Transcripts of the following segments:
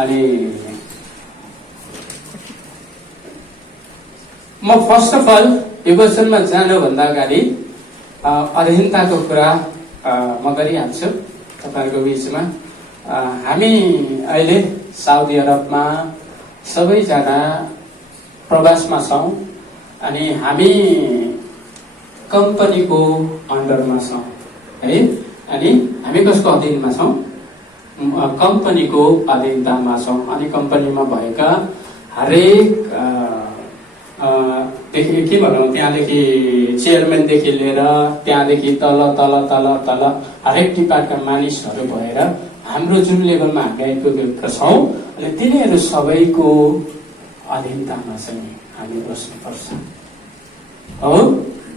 अनि म first of all यो क्वेसनमा जानुभन्दा अगाडि अधीनताको कुरा म गरिहाल्छु तपाईँहरूको बिचमा। हामी अहिले साउदी अरबमा सबैजना प्रवासमा छौँ अनि हामी कम्पनीको अन्डरमा छौँ है। अनि हामी कसको अधीनमा छौँ? कम्पनीको अधीनतामा छौँ। अनि कम्पनीमा भएका हरेक के भनौँ, त्यहाँदेखि चेयरम्यानदेखि लिएर त्यहाँदेखि तल तल तल तल हरेक डिपार्टका मानिसहरू भएर हाम्रो जुन लेभलमा हामी आइपुगेका छौँ अनि तिनीहरू सबैको अधीनतामा चाहिँ हामी बस्नुपर्छ। हो,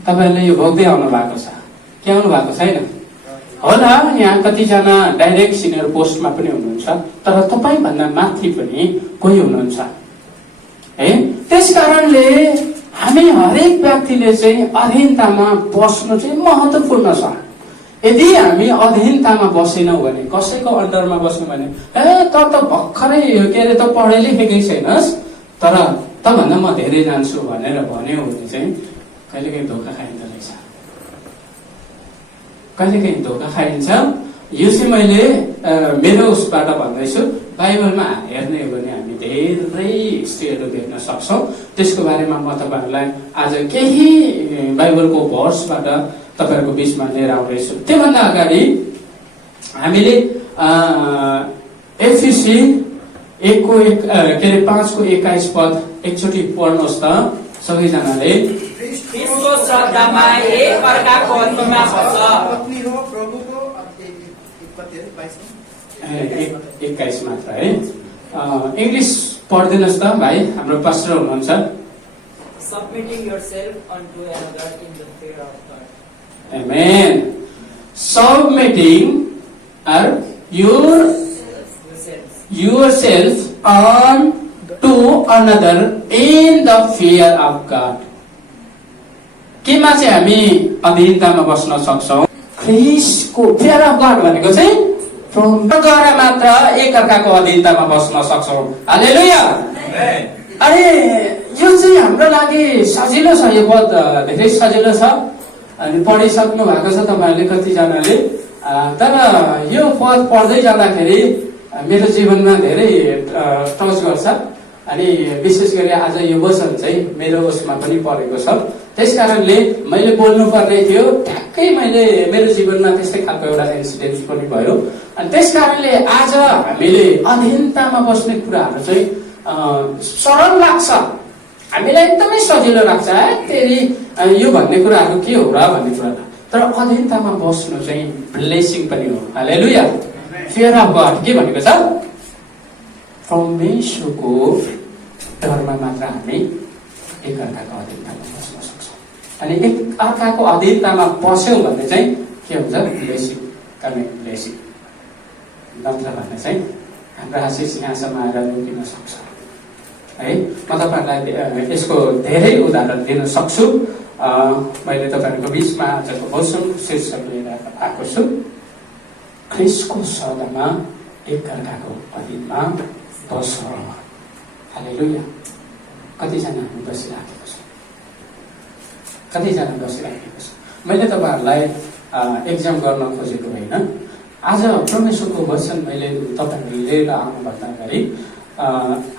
तपाईँहरूले यो भोग्दै आउनु भएको छ के आउनु भएको छैन? होला, यहाँ कतिजना डाइरेक्ट सिनियर पोस्टमा पनि हुनुहुन्छ, तर तपाईँभन्दा माथि पनि कोही हुनुहुन्छ है। त्यस कारणले हामी हरेक व्यक्तिले चाहिँ अधीनतामा बस्नु चाहिँ महत्त्वपूर्ण छ। यदि हामी अधीनतामा बसेनौँ भने, कसैको अन्डरमा बस्यौँ भने त भर्खरै के अरे त पढे लेखेकै छैनस् तर तभन्दा म धेरै जान्छु भनेर भन्यो भने चाहिँ कहिलेकाहीँ धोका खाइन्छ रहेछ, कहिलेकाहीँ धोका खाइन्छ। यो चाहिँ मैले मेरो उसबाट भन्दैछु। बाइबलमा हेर्ने हो भने हामी धेरै हिस्ट्रीहरू देख्न सक्छौँ। त्यसको बारेमा म तपाईँहरूलाई आज केही बाइबलको भर्सबाट तपाईँहरूको बिचमा लिएर आउँदैछु। त्योभन्दा अगाडि हामीले एफिसी 5:21 पद एकचोटि पढ्नुहोस् त सबैजनाले। ख्रीष्टको श्रद्धामा एक अर्काको अधीनमा बस। 21 मात्र है। इङ्ग्लिस पढिदिनुहोस् त भाइ, हाम्रो पास्टर हुनुहुन्छ। Submitting yourself unto another in the fear of God. Amen. Submitting yourself unto another in the fear of God. केमा चाहिँ हामी अधीनतामा बस्न सक्छौँ? ख्रीष्टको fear of God भनेको चाहिँ गएर मात्र एक अर्काको अधीनतामा बस्न सक्छौँ। हालेलुया। अरे यो चाहिँ हाम्रो लागि सजिलो छ, यो पद धेरै सजिलो छ अनि पढिसक्नु भएको छ तपाईँहरूले कतिजनाले। तर यो पद पढ्दै जाँदाखेरि मेरो जीवनमा धेरै टच गर्छ अनि विशेष गरी आज यो वचन चाहिँ मेरो उसमा पनि परेको छ। त्यस कारणले मैले बोल्नु पर्ने थियो, ठ्याक्कै मैले मेरो जीवनमा त्यस्तै खालको एउटा इन्सिडेन्ट पनि भयो। अनि त्यस कारणले आज हामीले अधीनतामा बस्ने कुराहरू चाहिँ सरल लाग्छ, हामीलाई एकदमै सजिलो लाग्छ। तेरि यो भन्ने कुराहरू के हो र भन्ने कुरा, तर अधीनतामा बस्नु चाहिँ ब्लेसिङ पनि हो। हालेलुया। फियर अफ गड के भनेको छ? परमेश्वरको डरमा मात्र हामी एक अर्काको अधीनतामा बस्न सक्छौँ। अनि एक अर्काको अधीनतामा बस्यौँ भने चाहिँ के हुन्छ? Blessing, connect blessing. नत्र भने चाहिँ हाम्रो आशिष यहाँसम्म आएर रोकिन सक्छ है। म तपाईँहरूलाई यसको धेरै उदाहरण दिन सक्छु। मैले तपाईँहरूको बिचमा आजको भोजन शीर्षक लिएर आएको छु, ख्रीष्टको श्रद्धामा एक अर्काको अधीनमा बस। हालेलुया। कतिजना हामी बसिराखेको छ, कतिजना बसिराखेको छ। मैले तपाईँहरूलाई एक्जाम गर्न खोजेको होइन। आज परमेश्वरको वचन मैले तपाईँहरू लिएर आउनुभन्दा अगाडि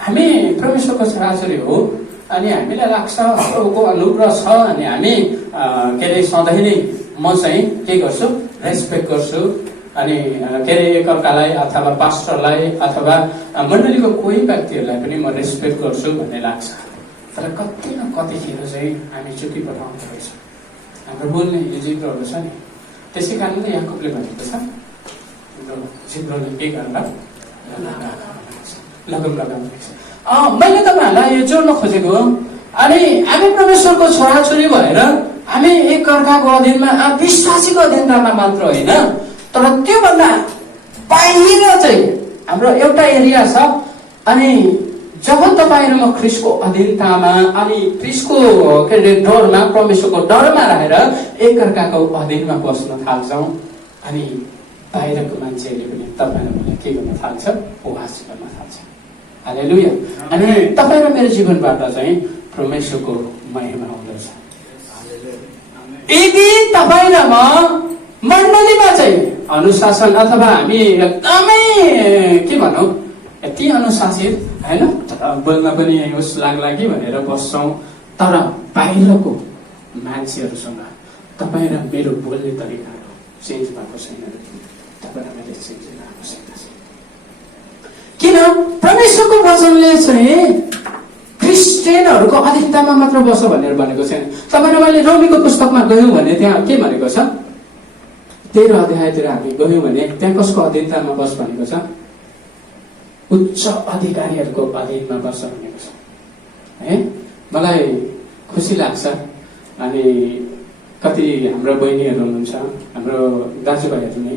हामी परमेश्वरको छोराछोरी हो अनि हामीलाई लाग्छ प्रभुको अनुग्रह छ अनि हामी के अरे सधैँ नै म चाहिँ के गर्छु? रेस्पेक्ट गर्छु अनि के अरे एकअर्कालाई अथवा पास्टरलाई अथवा मण्डलीको कोही व्यक्तिहरूलाई पनि म रेस्पेक्ट गर्छु भन्ने लाग्छ। तर कति न कतिखेर चाहिँ हामी चुकी पठाउँदो रहेछ। हाम्रो बोल्ने यो जिब्रोहरू छ नि, त्यसै कारणले याकुबले भनेको छ जिब्रोले के गर्दा लगम लगाउँदैछ। मैले तपाईँहरूलाई यो जोड्न खोजेको हो। अनि हामी परमेश्वरको छोराछोरी भएर हामी एक अर्काको अधीनमा विश्वासीको अधीनमा मात्र होइन, तर त्योभन्दा बाहिर चाहिँ हाम्रो एउटा एरिया छ। अनि जब तपाईँहरू म ख्रीष्टको अधीनतामा अनि ख्रीष्टको के अरे डरमा, परमेश्वरको डरमा रहेर एक अर्काको अधीनमा बस्न थाल्छौँ अनि बाहिरको मान्छेहरूले पनि तपाईँहरू मलाई के गर्न थाल्छ? उपहास गर्न थाल्छ। हालेलुया। अनि तपाईँ र मेरो जीवनबाट चाहिँ परमेश्वरको महिमा हुँदछ। यदि तपाईँ र म मण्डलीमा चाहिँ अनुशासन अथवा हामी एकदमै के भनौँ यति अनुशासित होइन बोल्न पनि उस लाग्ला कि भनेर बस्छौँ, तर बाहिरको मान्छेहरूसँग तपाईँ र मेरो बोल्ने तरिकाहरू चेन्ज भएको छैन। तपाईँ र मैले चेन्ज भएको छैन। किन? परमेश्वरको वचनले चाहिँ क्रिस्चियनहरूको अधिकतामा मात्र बस भनेर भनेको छैन। तपाईँ र मैले रोमीको पुस्तकमा गयौँ भने त्यहाँ के भनेको छ? 13 अध्यायतिर हामी गयौँ भने त्यहाँ कसको अधीनतामा बस भनेको छ? उच्च अधिकारीहरूको अधीनमा बस भनेको छ है। मलाई खुसी लाग्छ। अनि कति हाम्रो बहिनीहरू हुनुहुन्छ, हाम्रो दाजुभाइहरू नै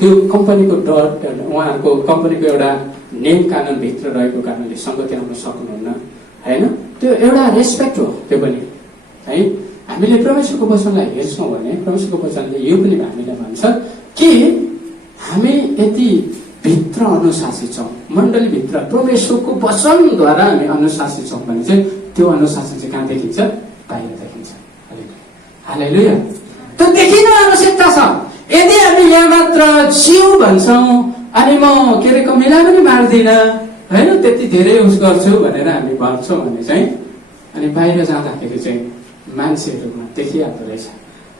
त्यो कम्पनीको डर, उहाँहरूको कम्पनीको एउटा नियम कानुनभित्र रहेको कारणले सङ्गति आउन सक्नुहुन्न होइन। त्यो एउटा रेस्पेक्ट हो त्यो पनि है। हामीले परमेश्वरको वचनलाई हेर्छौँ भने परमेश्वरको वचनले यो पनि हामीलाई भन्छ कि हामी यति भित्र अनुशासित छौँ, मण्डलीभित्र परमेश्वरको वचनद्वारा हामी अनुशासित छौँ भने चाहिँ त्यो अनुशासन चाहिँ कहाँ देखिन्छ? बाहिर देखिन्छ। हालेलुया। त्यो देखिनु आवश्यकता छ। यदि हामी यहाँ मात्र जिउ भन्छौँ अनि म के अरे कमिला पनि मार्दिनँ होइन, त्यति धेरै उस गर्छु भनेर हामी भन्छौँ भने चाहिँ अनि बाहिर जाँदाखेरि चाहिँ मान्छेहरूमा देखिहाल्दो रहेछ।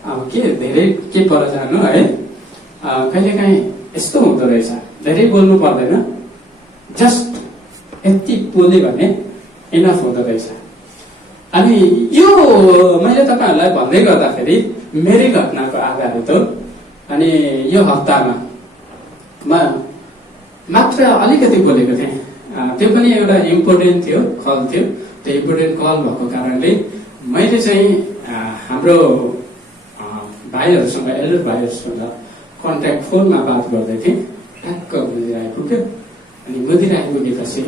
अब के धेरै के पर जानु है, कहिलेकाहीँ यस्तो हुँदो रहेछ, धेरै बोल्नु पर्दैन, जस्ट यति बोल्यो भने इनफ हुँदो रहेछ। अनि यो मैले तपाईँहरूलाई भन्दै गर्दाखेरि मेरै घटनाको आधारित हो। अनि यो हप्तामा म मात्र अलिकति बोलेको थिएँ, त्यो पनि एउटा इम्पोर्टेन्ट थियो, कल थियो। त्यो इम्पोर्टेन्ट कल भएको कारणले मैले चाहिँ हाम्रो भाइहरूसँग, एल्डर भाइहरूसँग कन्ट्याक्ट फोनमा बात गर्दै थिएँ। ठ्याक्क मन्दिर आइपुग्यो। अनि मन्दिर आइपुगेपछि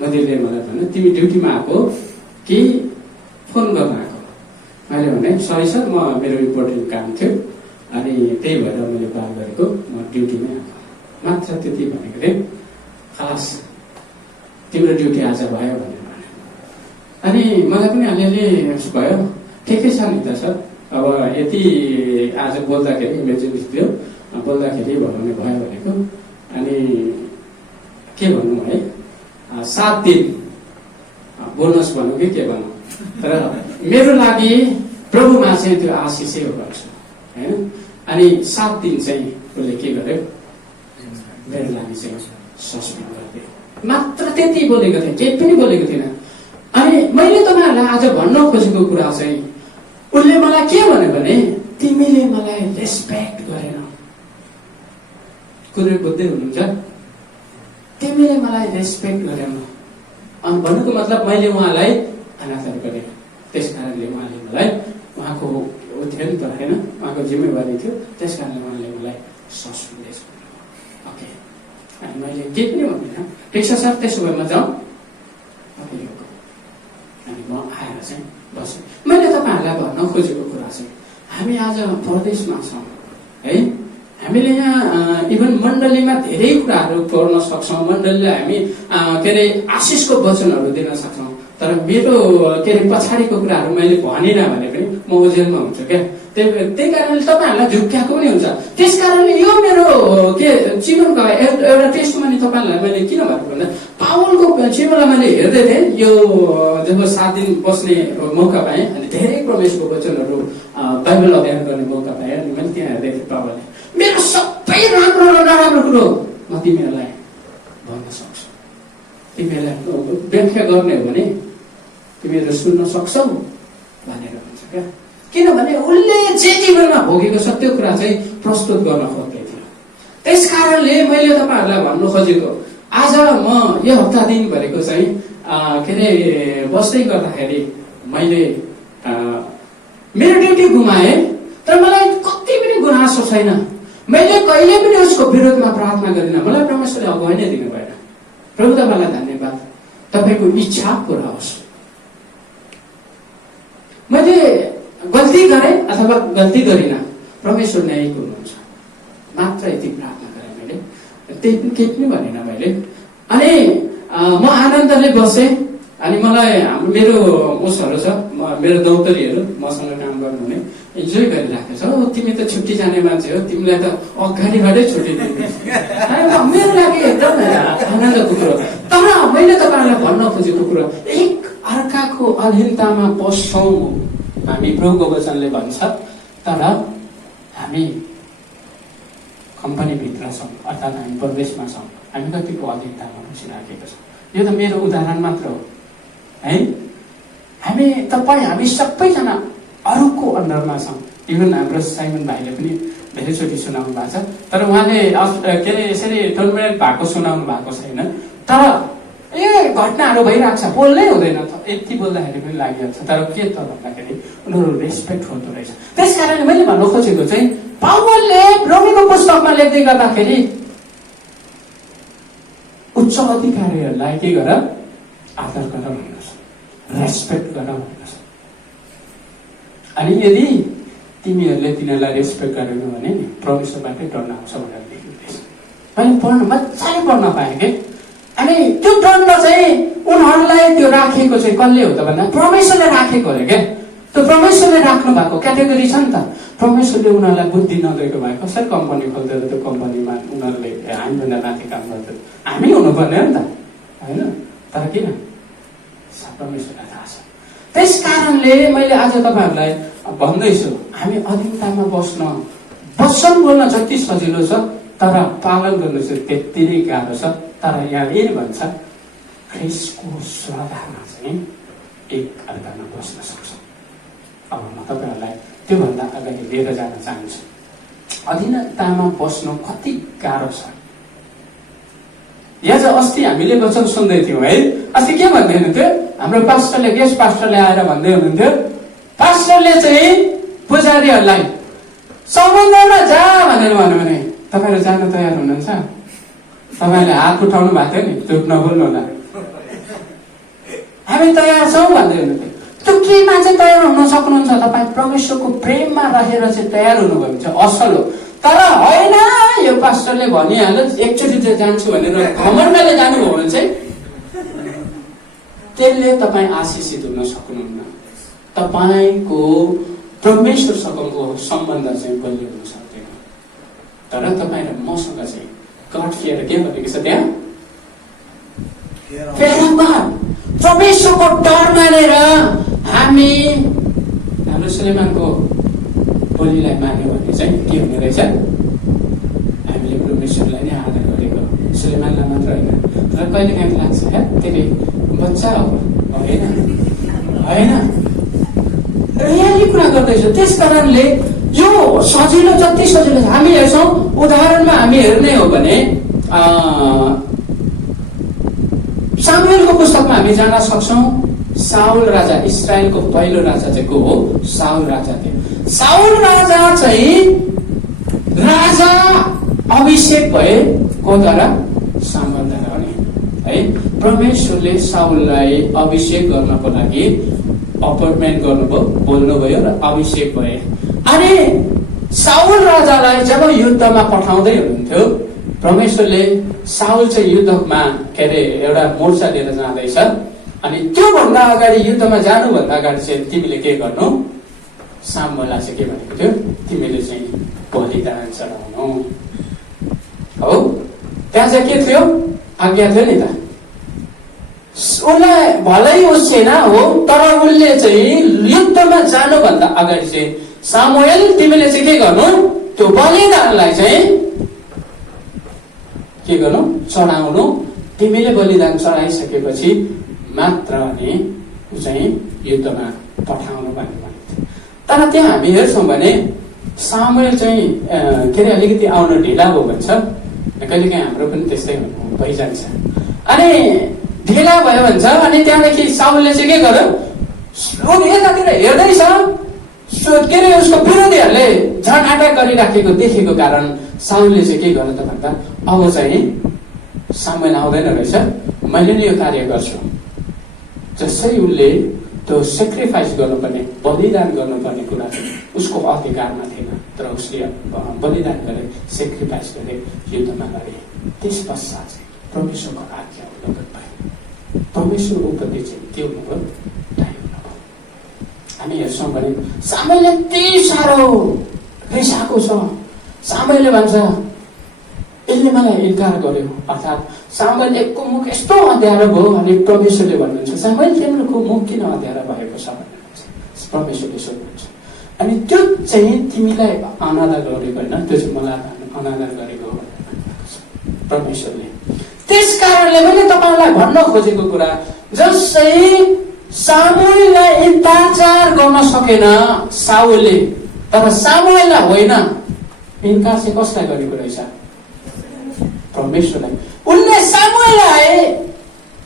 मन्दिरले मलाई भन्यो तिमी ड्युटीमा आएको कि फोन गर्न आएको? मैले भने सरी सर, म मेरो इम्पोर्टेन्ट काम थियो अनि त्यही भएर मैले बात गरेको, म ड्युटीमै आएको मात्र, त्यति भनेको थिएँ। खास तिम्रो ड्युटी आज भयो भनेर भने। अनि मलाई पनि अलिअलि भयो, ठिकै छ नि त सर, अब यति आज बोल्दाखेरि इमर्जेन्सी थियो, बोल्दाखेरि भन्नु भयो भनेको। अनि के भन्नु है, 7 दिन बोनस भनौँ कि के भनौँ, तर मेरो लागि प्रभुमा चाहिँ त्यो आशिषै हो गर्छु होइन। अनि 7 दिन चाहिँ उसले के गर्यो, मेरो लागि चाहिँ सस्पेन्ड गरिदियो। मात्र त्यति बोलेको थिएँ, केही पनि बोलेको थिइनँ। अनि मैले तपाईँहरूलाई आज भन्न खोजेको कुरा चाहिँ उसले मलाई के भन्यो भने तिमीले मलाई रेस्पेक्ट गरेन। कुरो बुझ्दै हुनुहुन्छ? तिमीले मलाई रेस्पेक्ट गरेन। अनि भन्नुको मतलब मैले उहाँलाई अनादर गरेँ, त्यस कारणले उहाँले मलाई, उहाँको थियो नि त होइन, उहाँको जिम्मेवारी थियो, त्यस कारणले उहाँले मलाई सस्पेन्ड। ओके, अनि मैले केही पनि भन्दिनँ, ठिक छ सर त्यसो भए म जाउँ। अनि म आएर चाहिँ बसेँ। मैले तपाईँहरूलाई भन्न खोजेको कुरा चाहिँ हामी आज परदेशमा छौँ है। हामीले यहाँ इभन मण्डलीमा धेरै कुराहरू गर्न सक्छौँ, मण्डलीलाई हामी के अरे आशिषको वचनहरू दिन सक्छौँ, तर मेरो के अरे पछाडिको कुराहरू मैले भनिनँ भने पनि म ओझेलमा हुन्छु क्या। त्यही कारणले तपाईँहरूलाई झुक्क्याएको पनि हुन्छ। त्यस कारणले यो मेरो के जीवनको एउटा टेस्टमा नि तपाईँहरूलाई मैले किन भनेको भन्दा पावलको जीवनलाई मैले हेर्दै थिएँ। यो जब 7 दिन बस्ने मौका पाएँ अनि धेरै परमेश्वरको वचनहरू बाइबल अध्ययन गर्ने मौका पाएँ। अनि मैले त्यहाँ हेर्दै थिएँ पावलले मेरो सबै राम्रो र नराम्रो कुरो म तिमीहरूलाई भन्न सक्छु, तिमीहरूलाई व्याख्या गर्ने हो भने तिमीहरू सुन्न सक्छौ भनेर भन्छ क्या। किनभने उसले जे जीवनमा भोगेको छ त्यो कुरा चाहिँ प्रस्तुत गर्न खोज्दै थियो। त्यस कारणले मैले तपाईँहरूलाई भन्नु खोजेको आज म यो हप्ता दिनभरिको चाहिँ के अरे बस्दै गर्दाखेरि मैले मेरो ड्युटी गुमाएँ, तर मलाई कति पनि गुनासो छैन। मैले कहिले पनि उसको विरोधमा प्रार्थना गरिनँ। मलाई परमेश्वरले अगुवाई नै दिनु भएन। प्रभु तपाईँलाई धन्यवाद, तपाईँको इच्छा पुरा होस्। मैले गल्ती गरेँ अथवा गल्ती गरिनँ, परमेश्वर न्यायिक हुनुहुन्छ, मात्र यति प्रार्थना गरेँ मैले, त्यही पनि केही पनि भनेन मैले। अनि म आनन्दले बसेँ। अनि मलाई मेरो उसहरू छ, मेरो दौतरीहरू मसँग काम गर्नुहुने इन्जोय गरिरहेको छ। तिमी त छुट्टी जाने मान्छे हो, तिमीलाई त अगाडिबाटै छुट्टी दिने। मेरो लागि एकदम आनन्दको कुरो। तर मैले तपाईँहरूलाई भन्न खोजेको कुरो, एक अर्काको अधीनतामा बस्छौँ हामी, प्रभुको वचनले भन्छ। तर हामी कम्पनीभित्र छौँ, अर्थात् हामी परदेशमा छौँ, हामी कतिको अधीनतामा बसिराखेको छौँ। यो त मेरो उदाहरण मात्र हो है। हामी सबैजना अरूको अन्डरमा छौँ। इभन हाम्रो साइमन भाइले पनि धेरैचोटि सुनाउनु भएको छ, तर उहाँले के अरे यसरी टर्मिनेट भएको सुनाउनु भएको छैन। तर घटनाहरू भइरहेको छ, बोल्नै हुँदैन त, यति बोल्दाखेरि पनि लागिहाल्छ। तर के त भन्दाखेरि उनीहरू रेस्पेक्ट हुँदो रहेछ। त्यस कारणले मैले भन्न खोजेको चाहिँ, पावलले रोमीको पुस्तकमा लेख्दै गर्दाखेरि उच्च अधिकारीहरूलाई के गर, आदर गर भनेको छ, रेस्पेक्ट गर भनेको छ। अनि यदि तिमीहरूले तिनीहरूलाई रेस्पेक्ट गरेन भने नि परमेश्वरबाटै डर आउँछ भनेर लेख्दैछ। मैले मजाले पढ्न पाएँ कि। अनि त्यो दण्ड चाहिँ उनीहरूलाई त्यो राखेको चाहिँ कसले हो त भन्दा परमेश्वरले राखेको अरे क्या। त्यो परमेश्वरले राख्नु भएको क्याटेगोरी छ नि त। परमेश्वरले उनीहरूलाई बुद्धि नदिएको भए कसरी कम्पनी खोल्दै त्यो कम्पनीमा उनीहरूले हामीभन्दा माथि काम गर्दै हामी हुनुपर्ने हो नि त, होइन? तर किन? परमेश्वरलाई थाहा छ। त्यस कारणले मैले आज तपाईँहरूलाई भन्दैछु, हामी अधीनतामा वचन बोल्न जति सजिलो छ, तर पालन गर्नु चाहिँ त्यति नै गाह्रो छ। तर यहाँ यही भन्छ, ख्रिस्टको श्रद्धामा चाहिँ एक अर्कामा बस्न सक्छ। अब म तपाईँहरूलाई त्योभन्दा अगाडि लिएर जान चाहन्छु। अधीनतामा बस्न कति गाह्रो छ। यहाँ चाहिँ अस्ति हामीले वचन सुन्दै थियौँ है। अस्ति के भन्दै हुनुहुन्थ्यो? हाम्रो पास्टरले, गेस्ट पास्टरले आएर भन्दै हुनुहुन्थ्यो, पास्टरले चाहिँ पुजारीहरूलाई समुद्रमा जा भनेर भन्यो भने तपाईँहरू जान तयार हुनुहुन्छ? तपाईँले हात उठाउनु भएको थियो नि, चुप नबोल्नु होला, हामी तयार छौँ भन्दै हुनुहुन्थ्यो। त्यो केमा चाहिँ तयार हुन सक्नुहुन्छ? तपाईँ परमेश्वरको प्रेममा रहेर चाहिँ तयार हुनुभयो भने चाहिँ असल हो। तर होइन, यो पास्टरले भनिहाल्यो एकचोटि चाहिँ जान्छु भनेर घमण्डले जानुभयो भने चाहिँ त्यसले तपाईँ आशिषित हुन सक्नुहुन्न। तपाईँको परमेश्वरसँगको सम्बन्ध चाहिँ बलियो हुन सक्दैन। तर तपाईँ र मसँग चाहिँ गड फियर के भनेको छ त्यहाँ? परमेश्वरको डर मानेर हामी हाम्रो सुलेमानको बोलीलाई मान्यो भने चाहिँ के हुने रहेछ? हामीले परमेश्वरलाई नै आदर गरेको, सुलेमानलाई मात्र होइन। तर कहिले काहीँ लाग्छ क्या, त्यसले बच्चा हो, होइन होइन, यही कुरा गर्दैछु। त्यस कारणले यो सजिलो, जति सजिलो हामी हेर्छौँ। उदाहरणमा हामी हेर्ने हो भने सामुएलको पुस्तकमा हामी जान सक्छौँ। साउल राजा, इस्राएलको पहिलो राजा चाहिँ को हो? साउल राजा थियो। साउल राजा चाहिँ राजा अभिषेक भए कोद्वारा? सामुएलद्वारा है। परमेश्वरले साउललाई अभिषेक गर्नको लागि अपॉइन्टमेन्ट गर्नुभयो, बोल्नुभयो र अभिषेक भए। अनि साउल राजालाई जब युद्धमा पठाउँदै हुनुहुन्थ्यो, परमेश्वरले साउल चाहिँ युद्धमा के अरे एउटा मोर्चा लिएर जाँदैछ, अनि त्योभन्दा अगाडि युद्धमा जानुभन्दा अगाडि चाहिँ तिमीले के गर्नु? सामुएललाई चाहिँ के भनेको थियो? तिमीले चाहिँ बलिदान चढाउनु हो। त्यहाँ चाहिँ के थियो? आज्ञा थियो नि त। उसलाई भलै होस् छैन हो, तर उसले चाहिँ युद्धमा जानुभन्दा अगाडि चाहिँ सामुएल तिमीले चाहिँ के गर्नु? त्यो बलिदानलाई चाहिँ के गर्नु? चढाउनु। तिमीले बलिदान चढाइसकेपछि मात्र अनि चाहिँ युद्धमा पठाउनु भनेको थियो। तर त्यहाँ हामी हेर्छौँ भने सामुएल चाहिँ के अरे अलिकति आउन ढिला भयो भन्छ। कहिलेकाहीँ हाम्रो पनि त्यस्तै भइजान्छ। अनि ढिला भयो भन्छ। अनि त्यहाँदेखि साउलले चाहिँ के गर्यो? यतातिर हेर्दैछ, के अरे उसको विरोधीहरूले झन् अट्याक गरिराखेको देखेको कारण साउलले चाहिँ के गर्यो त भन्दा अब चाहिँ सामुएल आउँदैन रहेछ, मैले नि यो कार्य गर्छु। जसरी उसले त्यो सेक्रिफाइस गर्नुपर्ने, बलिदान गर्नुपर्ने कुरा उसको अधिकारमा थिएन, तर उसले बलिदान गरे, सेक्रिफाइस गरे, युद्धमा गरे। त्यस पश्चात चाहिँ परमेश्वरको आज्ञा उल्लङ्घन भयो। परमेश्वर उपदेश चाहिँ के हुनुभयो? हामी हेर्छौँ भने सामुएलले यति साह्रो रिसाएको छ। सामुएलले भन्छ यसले मलाई इन्कार गर्यो, अर्थात् सामुएलको मुख यस्तो अँध्यारो भयो अनि परमेश्वरले भन्नुहुन्छ सामुएल तिम्रो मुख किन अँध्यारो भएको छ भनेर परमेश्वरले सोध्नुहुन्छ। अनि त्यो चाहिँ तिमीलाई अनादर गरेको होइन, त्यो चाहिँ मलाई अनादर गरेको हो परमेश्वरले। त्यस कारणले मैले तपाईँलाई भन्न खोजेको कुरा, जसै सामुएललाई इन्कार गर्न सकेन साउलले, तर सामुएललाई होइन, इन्कार चाहिँ कसलाई गरेको रहेछ? परमेश्वरलाई। उनले सामुएललाई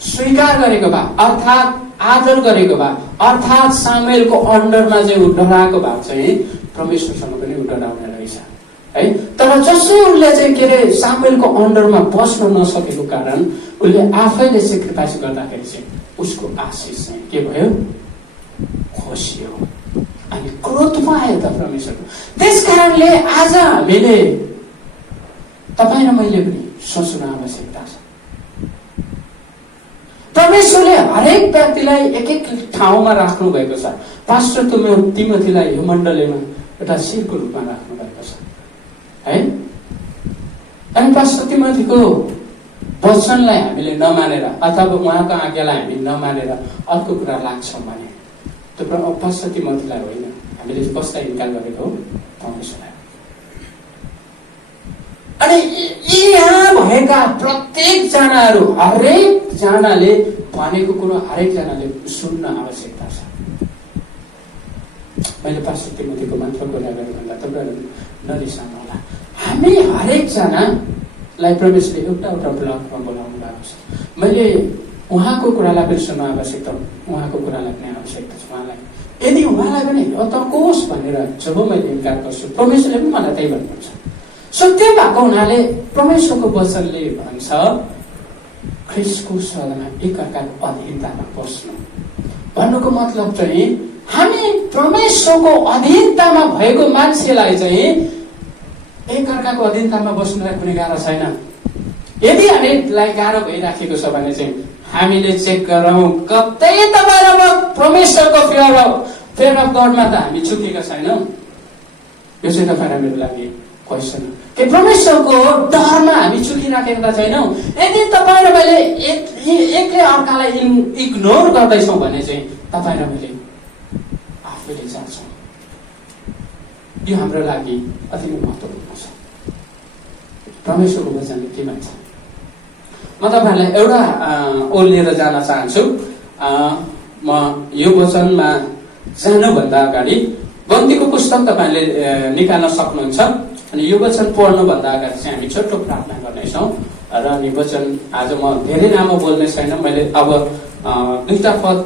स्वीकार गरेको भए, अर्थात् आदर गरेको भए, अर्थात् सामुएलको अन्डरमा चाहिँ डराएको भए चाहिँ परमेश्वरसँग पनि डराउने रहेछ है। तर जसै उनले चाहिँ के अरे सामुएलको अन्डरमा बस्न नसकेको कारण उनले आफैले सेक्रिफाइस गर्दाखेरि चाहिँ उसको आशिष चाहिँ के भयो? खोसियो अनि क्रोधमा आयो त परमेश्वरको। त्यस कारणले आज हामीले तपाईँ र मैले पनि सोच्न आवश्यकता छ। परमेश्वरले हरेक व्यक्तिलाई एक एक ठाउँमा राख्नु भएको छ। पास्टर तिमोथीलाई यो मण्डलीमा एउटा शिरको रूपमा राख्नु भएको छ है। अनि पास्टर तिमोथीको वचनलाई हामीले नमानेर अथवा उहाँको आज्ञालाई हामी नमानेर अर्को कुरा लाग्छौँ भने त्यो पास्टर तिमोथीलाई होइन, हामीले कसलाई इन्कार गरेको हो? परमेश्वरलाई। अनि यहाँ भएका प्रत्येक जनाहरू, हरेक जनाले भनेको कुरो हरेक जनाले सुन्न आवश्यकता छ। मैले पास्टर तिमोथीको मात्र कुरा गरेँ भन्दा तपाईँहरू नरिसाउनु होला। हामी हरेक जनालाई परमेश्वरले एउटा एउटा ब्लकमा बोलाउनु भएको छ। मैले उहाँको कुरालाई पनि सुन्न आवश्यकता, उहाँको कुरालाई पनि आवश्यकता छ उहाँलाई। यदि उहाँलाई पनि तर्कोस् भनेर जब मैले इन्कार गर्छु, परमेश्वरले पनि मलाई त्यही भन्नुहुन्छ। सो त्यो भएको हुनाले परमेश्वरको वचनले भन्छ ख्रीष्टको शरणमा एकअर्काको अधीनतामा बस्नु भन्नुको मतलब चाहिँ हामी परमेश्वरको अधीनतामा भएको मान्छेलाई चाहिँ एकअर्काको अधीनतामा बस्नुलाई कुनै गाह्रो छैन। यदि हामीलाई गाह्रो भइराखेको छ भने चाहिँ हामीले चेक गरौँ कतै तपाईँ र म परमेश्वरको फेयर अफ गडमा त हामी चुकेका छैनौँ। यो चाहिँ तपाईँ र मेरो लागि क्वेसन हो कि परमेश्वरको डरमा हामी चुकिराखेका छैनौँ। यदि तपाईँ र मैले एकले अर्कालाई इग्नोर गर्दैछौँ भने चाहिँ तपाईँ र मैले आफैले जान्छौँ। यो हाम्रो लागि अति नै महत्त्वपूर्ण छ। परमेश्वरको वचनले के भन्छ म तपाईँहरूलाई एउटा ओर्लिएर जान चाहन्छु। म यो वचनमा जानुभन्दा अगाडि गन्तीको पुस्तक तपाईँले निकाल्न सक्नुहुन्छ। अनि यो वचन पढ्नुभन्दा अगाडि चाहिँ हामी छोटो प्रार्थना गर्नेछौँ र यो वचन आज म धेरै लामो बोल्ने छैन। मैले अब दुईटा पद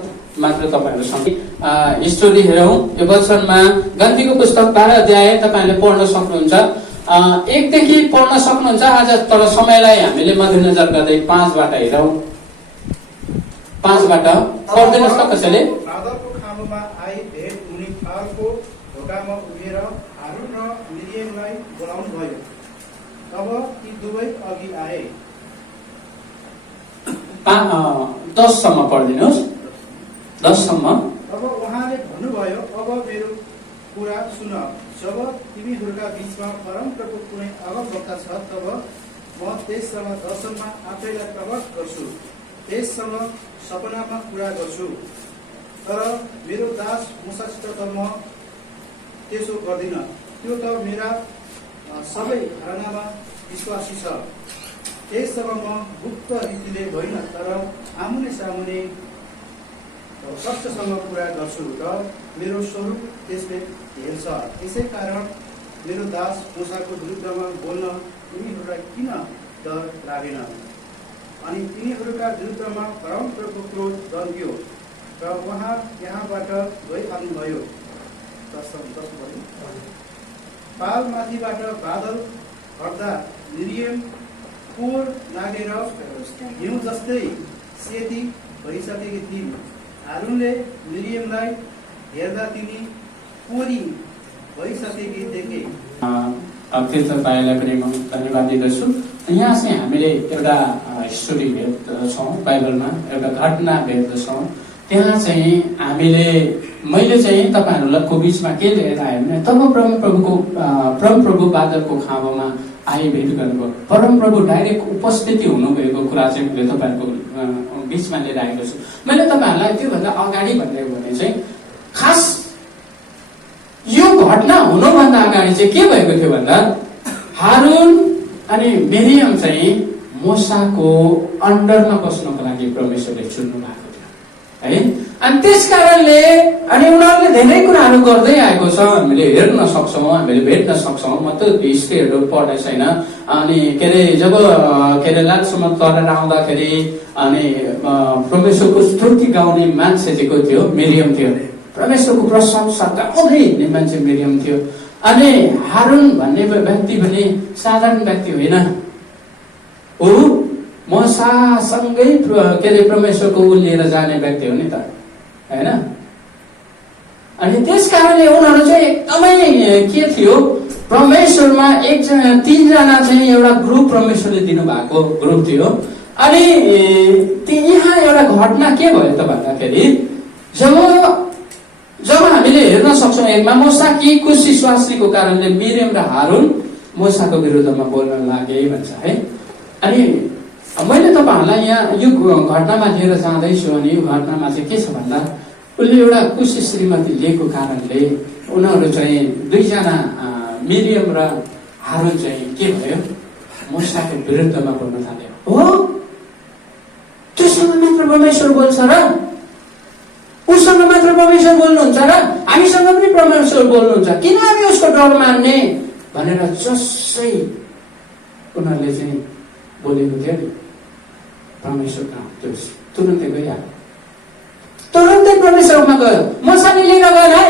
मात्र तपाईँहरूसँग स्टोरी हेरौँ। यो वचनमा गन्तीको पुस्तक 12 अध्याय तपाईँले पढ्न सक्नुहुन्छ। 1 देखि पढ्न सक्नुहुन्छ आज, तर समयलाई हामीले मध्यनजर गर्दै 5 बाट हेरौँ। 5 बाट पढ्दैनस् त कसैले? आदरको खानुमा आई भेट उनी फालको ढोकामा उभिएर हारुन र मिरियमलाई बोलाउनु भयो। तब ती दुवै अघि आए। 10 सम्म पढ्दिनुहोस्। 10 सम्म। तब उहाँले भन्नुभयो, अब मेरो कुरा सुन। जब तिमीहरूका बीचमा परमप्रभु कुनै अगमवक्ता छ, तब म त्यससँग दर्शनमा आफैलाई प्रकट गर्छु, त्यससँग सपनामा कुरा गर्छु। तर मेरो दास मुसासित त म त्यसो गर्दिन। त्यो त मेरा सबै धारणामा विश्वासी छ। त्यससँग म गुप्त रीतिले होइन, तर आमुने सामुने सत्यसँग कुरा गर्छु र मेरो स्वरूप त्यसले हेर्छ। यसै कारण मेरो दास मुसाको विरुद्धमा बोल्न तिनीहरूलाई किन डर लागेन? अनि तिनीहरूका विरुद्धमा परमप्रभुको क्रोध दन्कियो र उहाँ यहाँबाट गइहाल्नुभयो। पालमाथिबाट बादल हट्दा मिरियम कोर लागेर हिउँ जस्तै सेती भइसकेकी थिइन्। हारुनले मिरियमलाई हेर्दा तिनी कोरी भइसकेकी देखे। अब त्यो तपाईँलाई पनि म धन्यवाद दिँदछु। यहाँ चाहिँ हामीले एउटा स्टोरी भेट्दछौँ बाइबलमा, एउटा घटना भेट्दछौँ। त्यहाँ चाहिँ मैले चाहिँ तपाईँहरूको बिचमा के लिएर आएँ भने तब परमप्रभु बादलको खाँबोमा आइ भेट गर्नुभयो। परमप्रभु डाइरेक्ट उपस्थिति हुनुभएको कुरा चाहिँ मैले तपाईँहरूको बिचमा लिएर आएको छु। मैले तपाईँहरूलाई त्योभन्दा अगाडि भनेको भने चाहिँ खास यो घटना हुनुभन्दा अगाडि चाहिँ के भएको थियो भन्दा हारुन अनि मिरियम चाहिँ मोसाको अन्डरमा बस्नको लागि परमेश्वरले चुन्नु भएको थियो है। अनि त्यस कारणले अनि उनीहरूले धेरै कुराहरू गर्दै आएको छ, हामीले हेर्न सक्छौँ, हामीले भेट्न सक्छौँ। म त हिस्ट्रीहरू पढ्ने छैन। अनि के अरे जब लाटसम्म तरेर आउँदाखेरि अनि परमेश्वरको स्तुति गाउने मान्छे चाहिँ को थियो? मिरियम थियो। परमेश्वरको प्रशंसा गाउँदै हिँड्ने मान्छे मिरियम थियो। अनि हारुन भन्ने व्यक्ति पनि साधारण व्यक्ति होइन, ऊ मोसासँगै के अरे परमेश्वरको ऊ लिएर जाने व्यक्ति हो नि त, होइन? अनि त्यस कारणले उनीहरू चाहिँ एकदमै के थियो, परमेश्वरमा तीनजना चाहिँ एउटा ग्रुप परमेश्वरले दिनुभएको ग्रुप थियो। अनि यहाँ एउटा घटना के भयो त भन्दाखेरि जब हामीले हेर्न सक्छौँ एकमा मोसाको विश्वासको कारणले मिरियम र हारुन मोसाको विरुद्धमा बोल्न लागे भन्छ है। अनि मैले तपाईँहरूलाई यहाँ यो घटनामा लिएर जाँदैछु। अनि यो घटनामा चाहिँ के छ भन्दा उसले एउटा कुशी श्रीमती लिएको कारणले उनीहरू चाहिँ दुईजना मिरियम र हारुन चाहिँ के भयो, मोसाको विरुद्धमा बोल्न थाल्यो। हो, त्योसँग मात्र परमेश्वर बोल्छ र उसँग मात्र परमेश्वर बोल्नुहुन्छ र हामीसँग पनि परमेश्वर बोल्नुहुन्छ, किन हामी उसको डर मान्ने भनेर जसै उनीहरूले चाहिँ बोलेको थियो नि, परमेश्वर कहाँ त्यो तुरन्तै गइहाल्यो, तुरन्तै परमेश्वरमा गयो। मोसाले लिएर गयो है,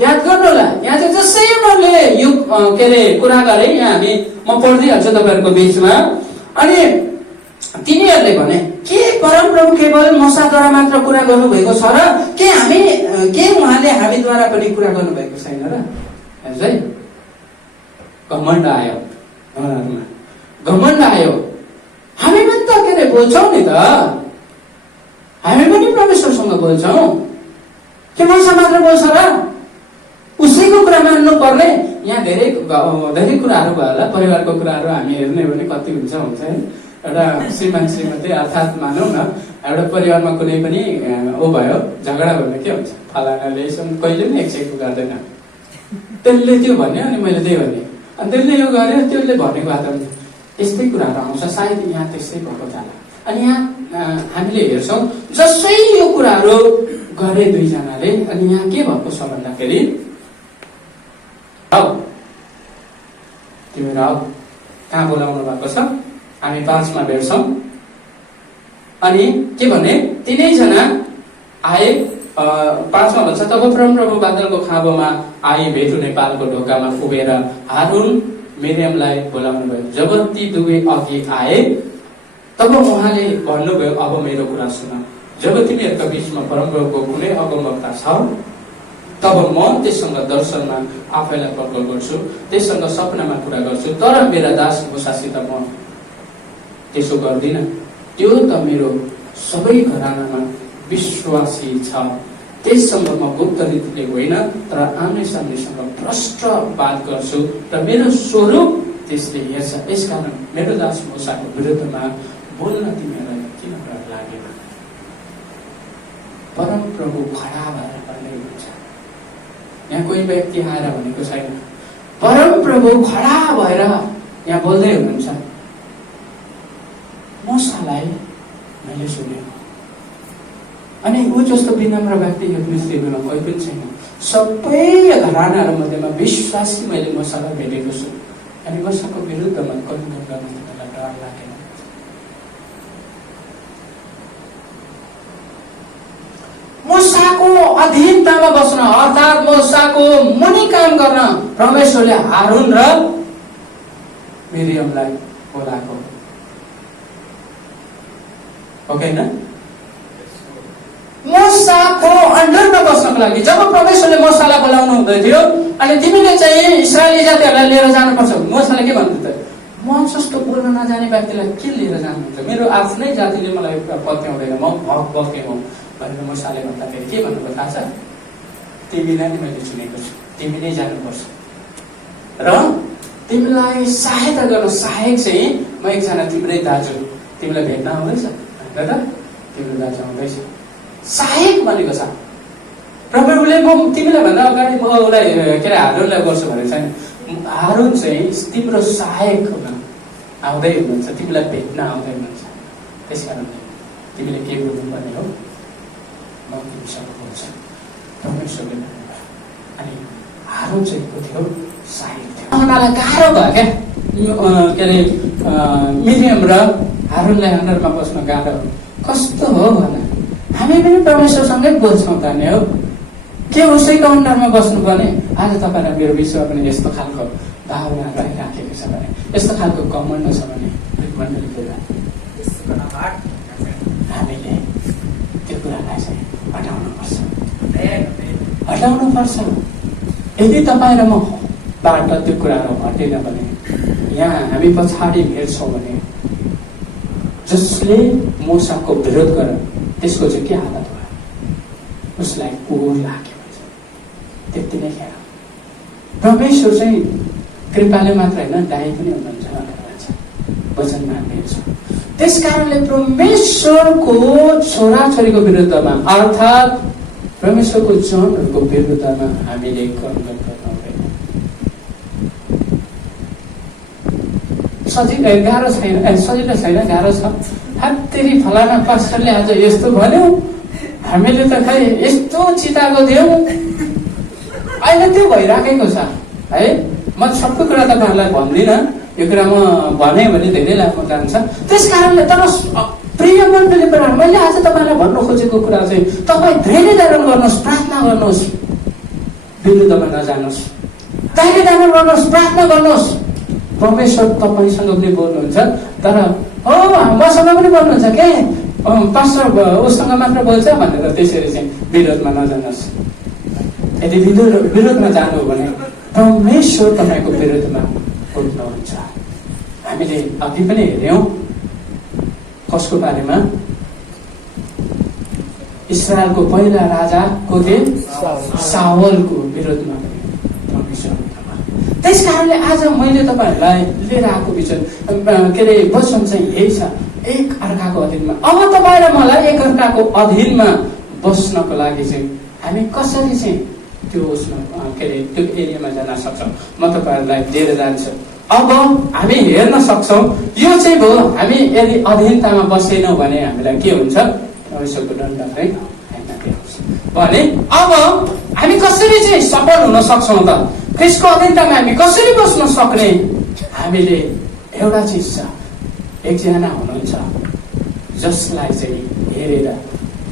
याद गर्नु होला। यहाँ चाहिँ जसै उनीहरूले यो के अरे कुरा गरे, यहाँ म पढिदिइहाल्छु तपाईँहरूको बिचमा। अनि तिनीहरूले भने के परमप्रभु केवल मोसाद्वारा मात्र कुरा गर्नुभएको छ र के उहाँले हामीद्वारा पनि कुरा गर्नुभएको छैन र? हेर्छ है, घमण्ड आयो उनीहरूमा, घमण्ड आयो। हामी पनि त के अरे बोल्छौँ नि त, हामी पनि परमेश्वरसँग बोल्छौँ, के मोसा मात्र बोल्छ र? उसैको कुरा मान्नु पर्ने। यहाँ धेरै कुराहरू भयो होला, परिवारको कुराहरू हामी हेर्ने भने कति हुन्छ है। एउटा श्रीमान श्रीमती अर्थात् मानौँ न एउटा परिवारमा कुनै पनि ऊ भयो झगडा भन्ने के हुन्छ, फलानाले कहिले पनि एक्सेप्ट गर्दैन, त्यसले त्यो भन्यो अनि मैले त्यही भने, अनि त्यसले यो गर्यो त्यसले भनेको आधारमा यस्तै कुराहरू आउँछ। सायद यहाँ त्यस्तै भएको जाला। अनि यहाँ हामीले हेर्छौँ जसै यो कुराहरू गरे दुईजनाले, अनि यहाँ के भएको छ भन्दाखेरि तिमीहरू आऊ, कहाँ बोलाउनु भएको छ? हामी 5 मा भेट्छौँ। अनि के भने तिनैजना आए। 5 मा भन्छ तब परमप्रभु बादलको खाँबोमा आए भेट हुने पालको ढोकामा उभिएर हारुन मिरियमलाई बोलाउनु भयो। जब ती दुवै अघि आए तब उहाँले भन्नुभयो, अब मेरो कुरा सुन। जब तिमीहरूका बिचमा परमप्रभुको कुनै अगमवक्ता छ तब म त्यससँग दर्शनमा आफैलाई प्रकट गर्छु, त्यससँग सपनामा कुरा गर्छु। तर मेरा दास मोसासित म त्यसो गर्दिन। त्यो त मेरो सबै घरानामा विश्वासी छ, त्यससँग म गुप्त रीतिले होइन तर आम्ने सामनेसँग प्रष्ट बात गर्छु र मेरो स्वरूप त्यसले हेर्छ। यसकारण मेरो दास मोसाको विरुद्धमा बोल्न तिमीहरूलाई किन डर लागेन? परमप्रभु खडा भएर भन्ने हुन्छ। यहाँ कोही व्यक्ति आएर भनेको छैन, परमप्रभु खडा भएर यहाँ बोल्दै हुनुहुन्छ। मोसालाई मैले सुने, अनि ऊ जस्तो विनम्र व्यक्ति यो पृथ्वीमा कोही पनि छैन। सबै घरानाहरू मध्येमा विश्वासी मैले मोसालाई भेटेको छु, अनि मोसाको विरुद्धमा कति गर्न मलाई डर लागेन। मोसाको अधीनतामा बस्न अर्थात् मोसाको मुनि काम गर्न परमेश्वरले हारुन र मिरियमलाई बोलाएको हो कि हैन? मोसाको अन्डरमा बस्नको लागि जब परमेश्वरले मोसालाई बोलाउनु हुँदै थियो, अनि तिमीले चाहिँ इस्राएली जातिहरूलाई लिएर जानुपर्छ, मोसाले के भन्दै थियो? म जस्तो बोल्न नजाने व्यक्तिलाई के लिएर जानुहुन्छ? मेरो आफ्नै जातिले मलाई पत्याउँदैन, म भक बके हुँ भनेर मुसाले भन्दाखेरि के भन्नुभयो थाहा छ? तिमीलाई नै मैले चुनेको छु, तिमी नै जानुपर्छ र तिमीलाई सहायता गर्न सहायक चाहिँ म एकजना तिम्रै दाजु, तिमीलाई भेट्न आउँदैछ भनेर तिम्रो दाजु आउँदैछ। सहायक भनेको छ प्रभुले। म तिमीलाई भन्दा अगाडि म उसलाई के अरे हारुनलाई गर्छु भनेको छैन। हारुन चाहिँ तिम्रो सहायक हुन आउँदै हुनुहुन्छ, तिमीलाई भेट्न आउँदै हुनुहुन्छ। त्यस कारणले तिमीले के गर्नुपर्ने हो? म तिमीसँग बोल्छु परमेश्वरले भन्नुभयो। अनि हारुन चाहिँ को थियो? सहायक थियो। उनीहरूलाई गाह्रो भयो क्या, के अरे मिरियम र हारुनलाई अन्डरमा बस्न गाह्रो। कस्तो हो भन, हामी पनि परमेश्वरसँगै बोल्छौँ त नि हो, के उसैको अन्डरमा बस्नुपर्ने? आज तपाईँलाई मेरो विश्व पनि यस्तो खालको भावना रहिराखेको छ भने, यस्तो खालको कमण्ड छ भने मण्डलीको हामीले त्यो कुरालाई चाहिँ हटाउनुपर्छ। यदि तपाईँ र म बाट त्यो कुराहरू हटेन भने, यहाँ हामी पछाडि हेर्छौँ भने जसले मूसाको विरोध गर त्यसको चाहिँ के हालत भयो? उसलाई कोर लाग्यो त्यति नै खेर। परमेश्वर चाहिँ कृपाले मात्र होइन, दया पनि हुनुहुन्छ भनेर भन्छ वचनमा हामी हेर्छौँ। त्यस कारणले परमेश्वरको छोराछोरीको विरुद्धमा अर्थात् परमेश्वरको जनहरूको विरुद्धमा हामीले कर्म गर्नु हुँदैन। गाह्रो छैन, सजिलो छैन, गाह्रो छ। हात्तेरी फलाना पास्टरले आज यस्तो भन्यो, हामीले त खै यस्तो चिताएको थियौँ, अहिले त्यो भइराखेको छ है। म सबै कुरा तपाईँहरूलाई भन्दिनँ, यो कुरा म भने भने धेरै लामो जान्छ। त्यस कारणले तर प्रिय मण्डली परिवार, मैले आज तपाईँलाई भन्नु खोजेको कुरा चाहिँ तपाईँ धैर्य धारण गर्नुहोस्, प्रार्थना गर्नुहोस्, विरुद्धमा नजानुहोस्, धैर्य धारण गर्नुहोस्, प्रार्थना गर्नुहोस्। परमेश्वर तपाईँसँग पनि बोल्नुहुन्छ, तर हो मसँग पनि बोल्नुहुन्छ के पास्टर उसँग मात्र बोल्छ भनेर त्यसरी चाहिँ विरोधमा नजानुहोस्। यदि विरोधमा जानु हो भने परमेश्वर तपाईँको विरोधमा बोल्नुहुन्छ। हामीले अघि पनि हेऱ्यौँ कसको बारेमा? इस्रायलको पहिला राजा को थिए? सावलको विरोधमा परमेश्वर। त्यस कारणले आज मैले तपाईँहरूलाई लिएर आएको विचार के अरे वचन चाहिँ यही छ, एक अर्काको अधीनमा। अब तपाईँ र मलाई एक अर्काको अधीनमा बस्नको लागि चाहिँ हामी कसरी चाहिँ त्यो उसमा के अरे त्यो एरियामा जान सक्छौँ? म तपाईँहरूलाई लिएर जान्छु। अब हामी हेर्न सक्छौँ, यो चाहिँ भयो हामी यदि अधीनतामा बसेनौँ भने हामीलाई के हुन्छ? परमेश्वरको दण्ड चाहिँ भने अब हामी कसरी चाहिँ सफल हुन सक्छौँ त? ख्रीष्टको अधीनतामा हामी कसरी बस्न सक्ने? हामीले एउटा चिज छ, एकजना हुनुहुन्छ जसलाई चाहिँ हेरेर,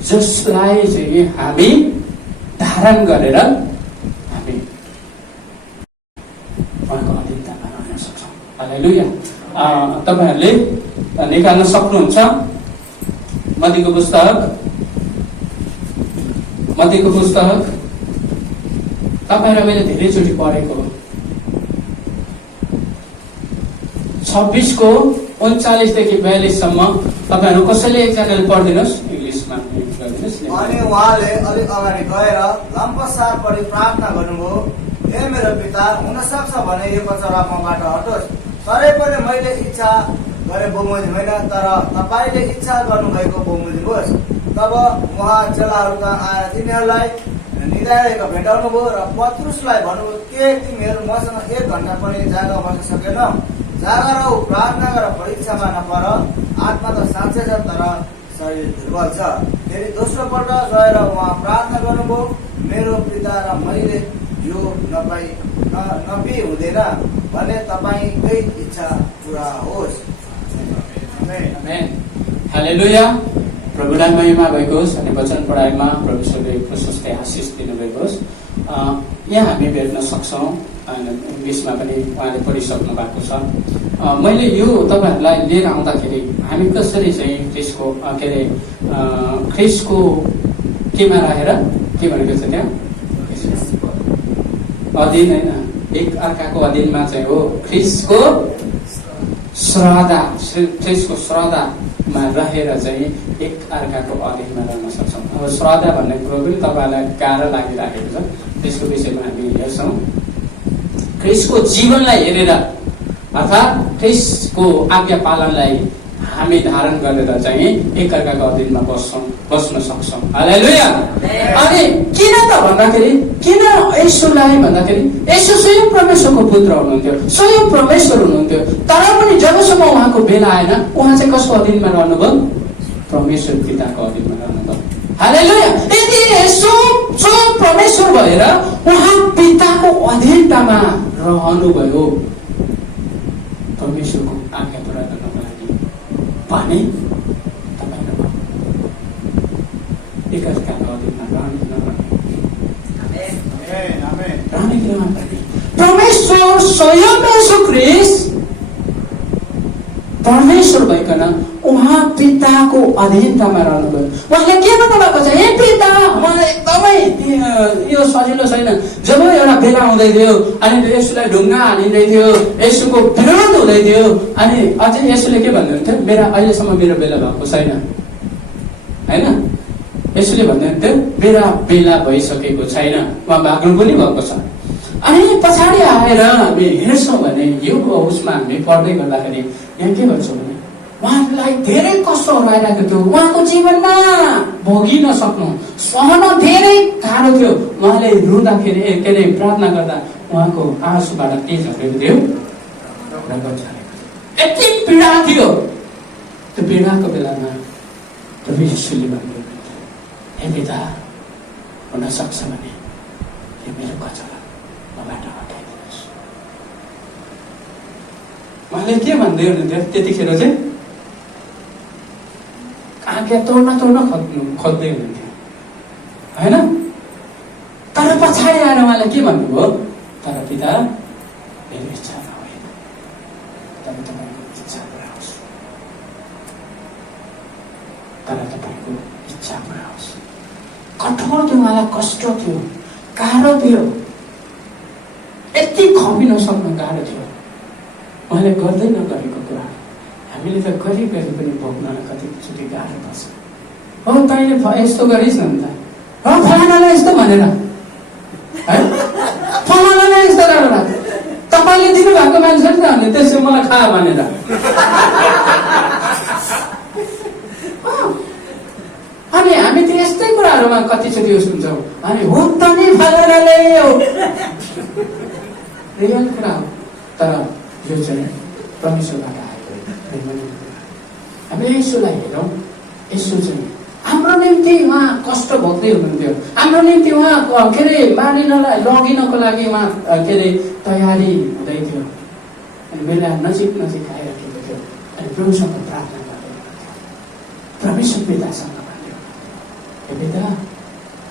जसलाई चाहिँ हामी धारण गरेर हामी उहाँको अधीनतामा रहन सक्छौँ। हालेलुया। तपाईँहरूले निकाल्न सक्नुहुन्छ मत्तीको पुस्तक तपाईँ र मैले धेरैचोटि पढेको 26को 39 देखि 42 सम्म। तपाईँहरू कसैले एकजनाले पढिदिनुहोस्, इङ्ग्लिसमा गरिदिनुहोस्। अनि उहाँले अलिक अगाडि गएर लम्पसार परि प्रार्थना गर्नुभयो, हे मेरो पिता, हुन सक्छ भने यो कचरा मबाट हटोस्, तरै पनि मैले इच्छा गरे बमोजिम होइन, तर तपाईँले इच्छा गर्नुभएको बमोजिम होस्। तब उहाँ चेलाहरू आएर तिनीहरूलाई निधाएको भेटाउनु भयो र पत्रुसलाई भन्नुभयो, के तिमीहरू मसँग 1 घण्टा पनि जागा बस्न सकेनौ? जागा रह, प्रार्थना गर, परीक्षामा नपर। आत्मा त साँच्चै छ तर शरीर दुर्बल छ। फेरि दोस्रो पल्ट गएर उहाँ प्रार्थना गर्नुभयो, मेरो पिता र मैले यो नपी हुँदैन भने तपाईँकै इच्छा पुरा होस्। हालेलुया। प्रभुलाई महिमा भएको होस्। अनि वचन पढाइमा परमेश्वरले प्रशस्त आशिष दिनुभएको होस्। यहाँ हामी भेट्न सक्छौँ, इङ्ग्लिसमा पनि उहाँले पढिसक्नु भएको छ। मैले यो तपाईँहरूलाई लिएर आउँदाखेरि हामी कसरी चाहिँ ख्रीष्टको के अरे ख्रीष्टको केमा राखेर के भनेको छ त्यहाँ? अधीन होइन, एक अर्काको अधीनमा चाहिँ हो ख्रीष्टको श्रद्धा ख्रिस्टको श्रद्धामा रहेर चाहिँ एक अर्काको अधीनमा रहन सक्छौँ। अब श्रद्धा भन्ने कुरो पनि तपाईँहरूलाई गाह्रो लागिराखेको छ, त्यसको विषयमा हामी हेर्छौँ। ख्रिस्टको जीवनलाई हेरेर अर्थात् ख्रिस्टको आज्ञा पालनलाई हामी धारण गरेर चाहिँ एकअर्काको अधीनमा बस्न सक्छौँ। हालेलुया। अनि किन त भन्दाखेरि, किन येशूलाई भन्दाखेरि येशू स्वयं परमेश्वरको पुत्र हुनुहुन्थ्यो, स्वयं परमेश्वर हुनुहुन्थ्यो, तर पनि जबसम्म उहाँको बेला आएन उहाँ चाहिँ कसको अधीनमा रहनुभयो? परमेश्वर पिताको अधीनमा रहनुभयो। हालेलुया। यदि येशू स्वयं परमेश्वर भएर उहाँ पिताको अधीनतामा रहनुभयो परमेश्वरको आज्ञा पुरा गर्नको लागि भने तपाईहरु एकअर्काको अधीनमा रहने परमेश्वर स्वयं येशू ख्रिस्ट परमेश्वर भइकन उहाँ पिताको अधीनतामा रहनुभयो। उहाँले के भन्नुभएको छ? हे पिता, मलाई एकदमै यो सजिलो छैन। जब एउटा बेला हुँदै थियो अनि येशूलाई ढुङ्गा हालिँदै थियो, येशूको विरोध हुँदै थियो, अनि अझै येशूले के भन्नुहुन्थ्यो? अहिलेसम्म मेरो बेला भएको छैन, होइन? येशूले भन्नुहुन्थ्यो मेरा बेला भइसकेको छैन, उहाँ भाग्नु पनि भएको छ। अनि पछाडि आएर हामी हेर्छौँ भने यो उसमा हामी पढ्दै गर्दाखेरि यहाँ के भन्छौँ भने उहाँलाई धेरै कष्टहरू आइरहेको थियो, उहाँको जीवनमा भोगिन सक्नु सहन धेरै गाह्रो थियो। उहाँले रुँदाखेरि के अरे प्रार्थना गर्दा उहाँको आँसुबाट के झरेको थियो? रगत झरेको थियो। यति पीडा थियो। त्यो पीडाको बेलामा प्रभु येशूले भन्नुहुन्थ्यो, हे पिता, हुन सक्छ भने यो मेरो कचरा मबाट हटाइदिनुहोस्। उहाँले के भन्दै हुनुहुन्थ्यो त्यतिखेर चाहिँ? आज्ञा तोड्न खोज्दै हुनुहुन्थ्यो, होइन? तर पछाडि आएर उहाँले के भन्नुभयो? तर पिता, मेरो इच्छा नहोस् तर तपाईँको इच्छा पुरा होस्, तर तपाईँको इच्छा पुरा होस्। कठोर थियो, उहाँलाई कष्ट थियो, गाह्रो थियो, यति खपिन सक्नु गाह्रो थियो। उहाँले गर्दै नगरेको कुरा हामीले त गरी पनि भोग्नलाई कतिचोटि गाह्रो पर्छ। हो तैँले यस्तो गरिस् न त, हो फलानालाई यस्तो भनेर, है फलानालाई यस्तो गरेर तपाईँले दिनुभएको मान्छे नि त भने त्यसो मलाई खा भनेर। अनि हामी त यस्तै कुराहरूमा कतिचोटि सुन्छौँ। अनि हो त नि फलानाले हो, रियल कुरा हो, तर यो चाहिँ परमेश्वरबाट आएको हामी येशूलाई हेरौँ। येशू चाहिँ हाम्रो निम्ति उहाँ कष्ट भोग्दै हुनुहुन्थ्यो, हाम्रो निम्ति उहाँ के अरे मानिनलाई लगिनको लागि उहाँ के अरे तयारी हुँदै थियो। अनि बेला नजिक आइरहेको थियो। अनि प्रभुसँग प्रार्थना गर्दै हुनुहुन्थ्यो, परमेश्वर पितासँग भन्यो, हे पिता,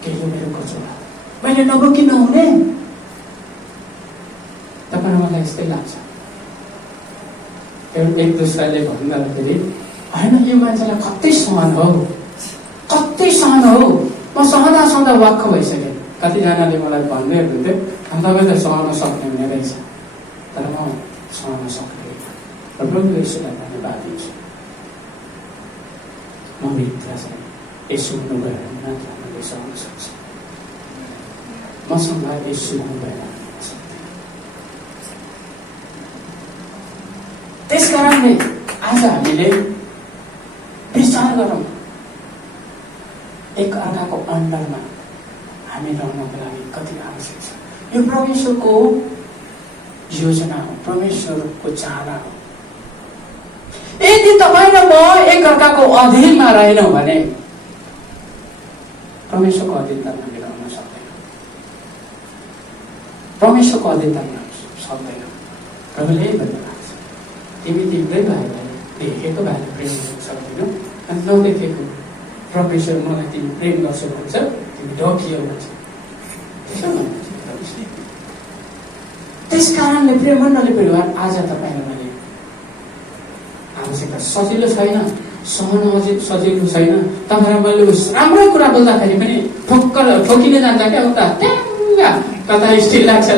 के यो मेरो कचोरा मैले नबोकी नहुने? तपाईँलाई मलाई यस्तै लाग्छ। एक दोस्राले भन्दाखेरि होइन यो मान्छेलाई कति सहन हो, कति सहन हो, म सहँदा वाक्क भइसकेँ। कतिजनाले मलाई भन्दै हुनुहुन्थ्यो तपाईँ त सहन सक्ने हुने रहेछ, तर म सहन सक्दिनँ। र प्रभु येशूलाई धन्यवाद दिन्छु, म भित्र चाहिँ येशू हुनु भएर मात्र हामीले सहन सक्छ, मसँग येशू हुनु भएर त्यस कारणले आज हामीले विचार गरौँ एक अर्काको अन्डरमा हामी रहनको लागि कति आवश्यक छ। यो परमेश्वरको योजना हो, परमेश्वरको चाहना हो। यदि तपाईँ र म एक अर्काको अधीनमा रहेनौँ भने परमेश्वरको अधीनतामा हामी रहन सक्दैनौँ, परमेश्वरको अधीनतामा सक्दैनौँ। प्रभुले यही भन्नु भएको छ, तिमी तिम्रै भाइलाई देखेको भाइलाई प्रेम गर्न सक्दैनौ अनि नदेखेको परमेश्वर मलाई तिमी प्रेम गर्छौ भन्छ, तिमी डकियौ भन्छ। त्यसो भन्नुहुन्छ। त्यस कारणले प्रेमण्डली परिवार आज तपाईँलाई मैले आवश्यकता सजिलो छैन, सहन सजिलो छैन। तपाईँलाई मैले राम्रो कुरा बोल्दाखेरि पनि ठोकिने जान्छ क्या, उता ट्याङ्गा कता स्टिल लाग्छ,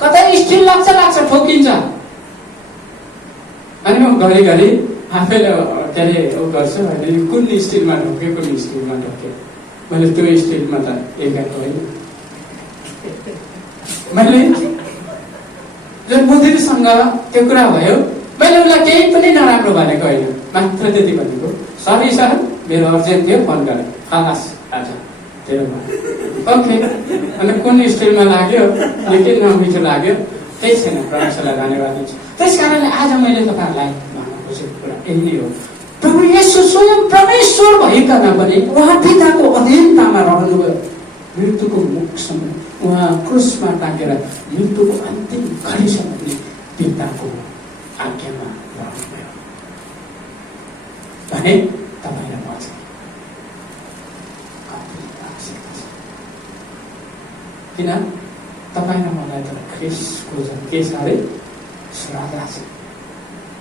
कता स्टिल लाग्छ ठोकिन्छ। अनि म घरिघरि आफैले के अरे ऊ गर्छु होइन कुन स्टिलमा ढोके कुन स्टिलमा ढोके मैले त्यो स्टिलमा त एकाको होइन मैले जब मुदिरसँग त्यो कुरा भयो मैले उसलाई केही पनि नराम्रो भनेको होइन मात्र त्यति भनेको सरी सर मेरो अर्जेन्ट थियो फोन गरेँ खास आज तेरो ओके अनि कुन स्टिलमा लाग्यो निकै नमिठो लाग्यो त्यही छैन परमेश्वरलाई धन्यवाद दिन्छु। त्यस कारणले आज मैले तपाईँहरूलाई भन्न खोजेको कुरा यही नै हो। प्रभु येशू स्वयं परमेश्वर भइकन पनि उहाँ पिताको अधीनतामा रहनुभयो। मृत्युको मुखसम्म उहाँ क्रुसमा टाँगेर मृत्युको अन्तिम घडीसम्म पनि पिताको आज्ञामा रहनुभयो भने तपाईँलाई म चाहिँ किन तपाईँ र मलाई त ख्रिस्टको के छ अरे श्राद्ध छ,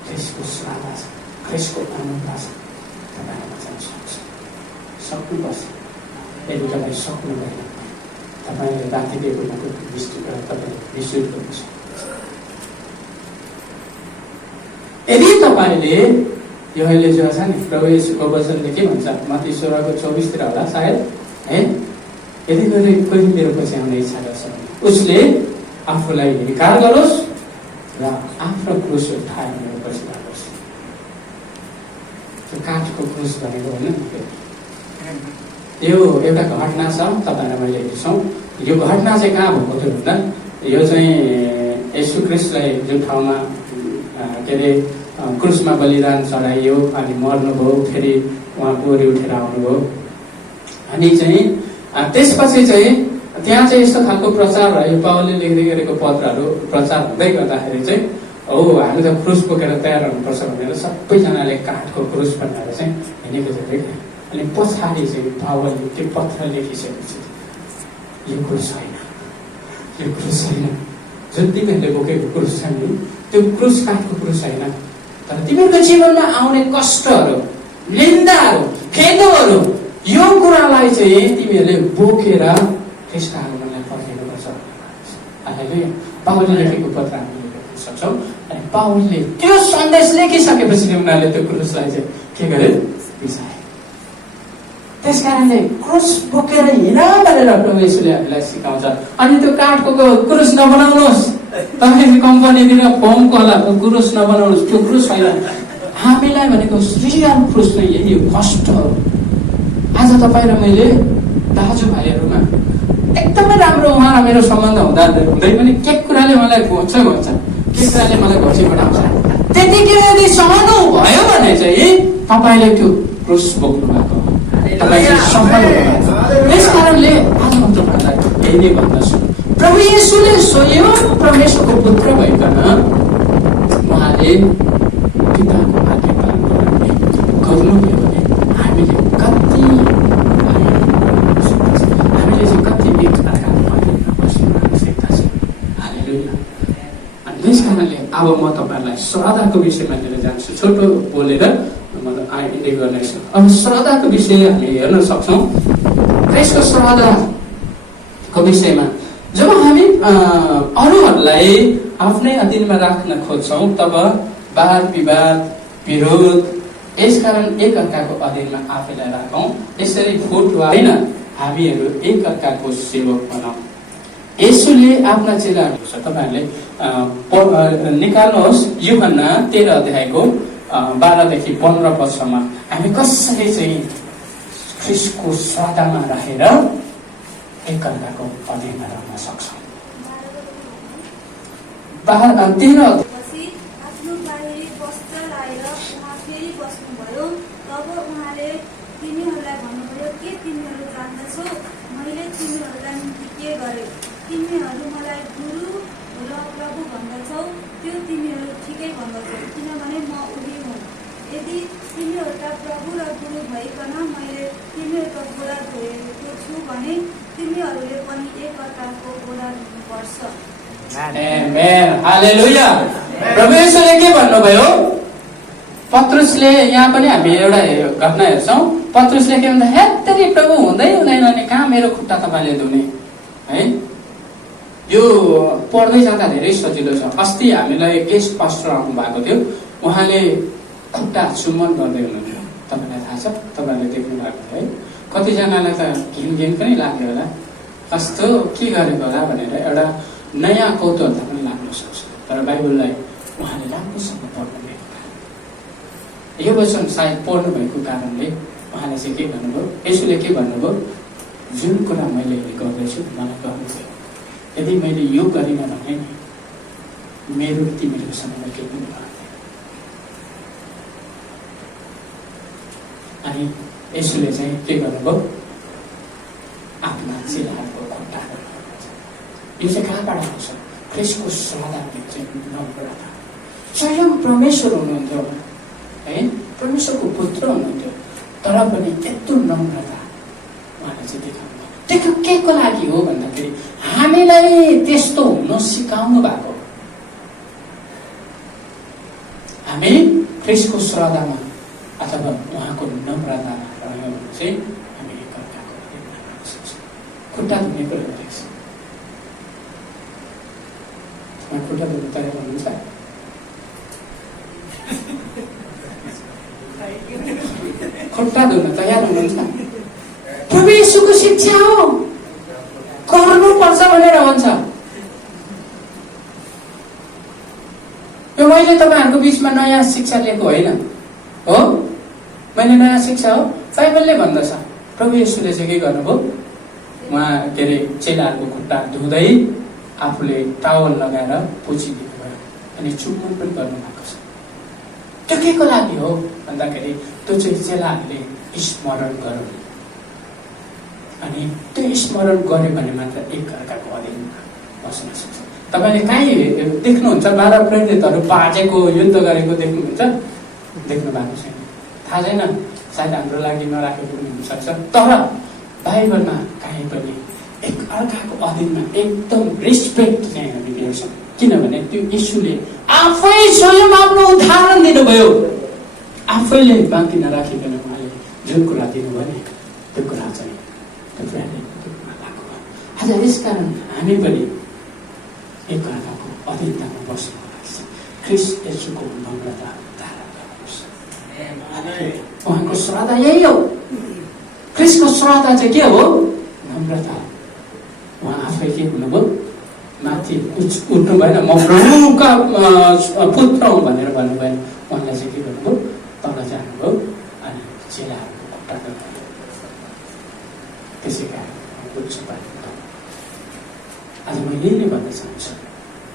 ख्रिस्टको श्राद्ध छ, ख्रिस्टको आनन्द छ। तपाईँलाई बचाउन सक्छ, सक्नुपर्छ। यदि तपाईँ सक्नुभएन तपाईँले रातिको गुनाको तपाईँ विश्वास गर्नुहुन्छ। यदि तपाईँले यो अहिले जो छ नि प्रभु येशूको वचनले के भन्छ मत्ती 16:24 तिर होला सायद है, यदि कोही मेरो पछि आउने इच्छा गर्छ भने उसले आफूलाई इन्कार गरोस् र आफ्नो क्रुस उठाएर मेरो पछि लागोस्। त्यो काठको क्रुस भनेको होइन, यो एउटा घटना छ तपाईँलाई मैले हेर्छौँ। यो घटना चाहिँ कहाँ भएको थियो भन्दा यो चाहिँ येशू ख्रिस्टलाई जुन ठाउँमा के अरे क्रुसमा बलिदान चढाइयो अनि मर्नुभयो, फेरि उहाँ पोरी उठेर आउनुभयो अनि चाहिँ त्यसपछि चाहिँ त्यहाँ चाहिँ यस्तो खालको प्रचार भयो। पावलले लेख्दै गरेको पत्रहरू प्रचार हुँदै गर्दाखेरि चाहिँ हो हामी त क्रुस बोकेर तयार हुनुपर्छ भनेर सबैजनाले काठको क्रुस बनाएर चाहिँ हिँडेको थियो। अनि पछाडि चाहिँ पावलले त्यो पत्र लेखिसकेपछि यो क्रुस होइन, यो क्रुस होइन, जुन तिमीहरूले बोकेको क्रुस छ नि त्यो क्रुस काठको क्रुस होइन, तर तिमीहरूको जीवनमा आउने कष्टहरू, निन्दाहरू, खेदहरू, यो कुरालाई चाहिँ तिमीहरूले बोकेर ख्रिस्टको आगमनलाई पर्खिनुपर्छ। हालेलुया। पावलले लेखेको पत्र हामीले लेख्न सक्छौँ। अनि पावलले त्यो सन्देश लेखिसकेपछि उनीहरूले त्यो क्रुसलाई चाहिँ के गरे बिसाए। त्यस कारणले क्रुस बोकेर हिँड भनेर प्रभु येशूले हामीलाई सिकाउँछ। अनि त्यो काठको क्रुस नबनाउनुहोस्, तपाईँको कम्पनीतिर फोमको होला क्रुस नबनाउनुहोस्, त्यो क्रुस होइन। हामीलाई भनेको रियल क्रुस नै यही हो, कष्ट हो। आज तपाईँ र मैले दाजुभाइहरूमा एकदमै राम्रो उहाँ र मेरो सम्बन्ध हुँदै पनि के कुराले मलाई घोच्छ, के कुराले मलाई घोची बढाउँछ, त्यतिकै यदि सहनु भयो भने चाहिँ तपाईँले त्यो क्रुस बोक्नु भएको, तपाईँ सफल हुनुभएको। यस कारणले आज म तपाईँलाई यही नै भन्दछु, प्रभु येशूले स्वयं परमेश्वरको पुत्र भइकन उहाँले पिताको आज्ञा पालन गर्नुभयो भने हामीले कति एक अर्काको अधीनमा बस्नु आवश्यकता छ। हालेलुया। अनि त्यस कारणले अब म तपाईँहरूलाई श्राद्धको विषयमा लिएर जान्छु। छोटो बोलेर म इन्डिक गर्नेछु। अब श्राद्धको विषय हामी हेर्न सक्छौँ। ख्रिस्टको श्राद्धको विषयमा जब हामी अरूहरूलाई आफ्नै अधीनमा राख्न खोज्छौँ तब वाद विवाद विरोध, यसकारण एक अर्काको अधीनमा आफैलाई राखौँ। यसरी फुट होइन, हामीहरू एक अर्काको सेवक बनाऊ। येशूले आफ्ना चेलाहरू छ, तपाईँहरूले निकाल्नुहोस् यूहन्ना 13 अध्यायको 12 देखि 15 पदसम्म। हामी कसरी चाहिँ ख्रिस्टको श्राद्धमा रहेर एक अर्काको अधीनमा रहन सक्छौँ। 13 आफ्नो बाहिरी वस्त्र लाएर उहाँ फेरि बस्नुभयो। तब उहाँले तिमीहरूलाई भन्नुभयो, के तिमीहरू जान्दछौ मैले तिमीहरूलाई निम्ति के गरे? तिमीहरू मलाई गुरु र प्रभु भन्दछौ, त्यो तिमीहरू ठिकै भन्दछौ, किनभने म उही हुँ। यदि तिमीहरूका प्रभु र गुरु भइकन मैले तिमीहरूको गोडा धोएको छु भने तिमीहरूले पनि एक अर्काको गोडा धुनुपर्छ। हालेलुया। प्रभु येशूले के भन्नुभयो? पत्रुसले यहाँ पनि हामी एउटा घटना हेर्छौँ। पत्रुसले के भन्दा हेत्तरी प्रभु हुँदै हुँदैन नि कहाँ मेरो खुट्टा तपाईँले धुने है। यो पढ्दै जाँदा धेरै सजिलो छ। अस्ति हामीलाई गेस्ट पास्टर आउनु भएको थियो उहाँले खुट्टा चुम्बन गर्दै हुनुहुन्थ्यो। तपाईँलाई थाहा छ, तपाईँहरूले देख्नु भएको है। कतिजनालाई त घिन पनि लाग्यो होला, कस्तो के गरेको होला भनेर एउटा नयाँ कौतूहलता पनि लाग्न सक्छ। तर बाइबललाई उहाँले राम्रोसँग पढ्नु भएको कारण, यो वचन सायद पढ्नु भएको कारणले उहाँले चाहिँ के भन्नुभयो, यसोले के भन्नुभयो, जुन कुरा मैले गर्दैछु मलाई गर्नुभयो। यदि मैले यो गरिनँ भने मेरो तिमीहरूको समयमा केही पनि गर्दैन। अनि यसोले चाहिँ के गर्नुभयो, आफ्ना चेलाहरूको खुट्टा गर्नुहुन्छ। यो चाहिँ कहाँबाट आउँछ? ख्रिस्टको श्रद्धाले चाहिँ नम्रता। स्वयं परमेश्वर हुनुहुन्थ्यो है, परमेश्वरको पुत्र हुनुहुन्थ्यो, तर पनि यत्रो नम्रता उहाँले चाहिँ देखाउनु। त्यो के को लागि हो भन्दाखेरि हामीलाई त्यस्तो हुन सिकाउनु भएको। हामी ख्रिस्टको श्रद्धामा अथवा उहाँको नम्रतामा रह्यौँ भने चाहिँ हामी एकअर्काको खुट्टा धुने कुरा गरेको छ। खुट्टा धुने तयार हुनुहुन्छ? खुट्टा धुन तयार हुनुहुन्छ? प्रभु येशूको शिक्षा हो, गर्नुपर्छ भनेर भन्छ। यो मैले तपाईँहरूको बिचमा नयाँ शिक्षा लिएको होइन हो, मैले नयाँ शिक्षा हो, बाइबलले भन्दछ। प्रभु येशूले चाहिँ के गर्नुभयो, उहाँ के अरे चेलाहरूको खुट्टा धुँदै आफूले टावल लगाएर पोछिदिनु भयो अनि चुम्बन पनि गर्नुभएको छ। त्यो के को लागि हो भन्दाखेरि त्यो चाहिँ चेलाहरूले स्मरण गरौँ। अनि त्यो स्मरण गर्यो भने मात्र एकअर्काको अधीनमा बस्न सक्छ। तपाईँले कहीँ देख्नुहुन्छ 12 प्रेरितहरू बाजेको युद्ध गरेको देख्नुहुन्छ? देख्नु भएको छैन, थाहा छैन, सायद हाम्रो लागि नराखेको पनि हुनसक्छ। तर बाइबलमा कहीँ पनि एकअर्काको अधीनमा एकदम रेस्पेक्ट चाहिँ हामी देख्छौँ। किनभने त्यो यीशुले आफै स्वयं आफ्नो उदाहरण दिनुभयो, आफैले बाँकी नराखिकन उहाँले जुन कुरा दिनुभयो नि त्यो कुरा चाहिँ आज यसकारण हामी पनि एकअर्काको अधीनतामा बस्नु लाग्छ। ख्रिस्ट येशूको नम्रता धारण गर्नुहोस्। उहाँको श्रद्धा यही हो। ख्रिस्टको श्रद्धा चाहिँ के हो? नम्रता। उहाँ आफै के हुनुभयो, माथि उठ्नु भएन, म प्रभुका पुत्र हुँ भनेर भन्नु भएन। उहाँलाई चाहिँ के गर्नुभयो, तल जानुभयो अनि चेलाहरूको खुट्टा गर्नुभयो। त्यसै कारण आज म यही नै भन्न चाहन्छु।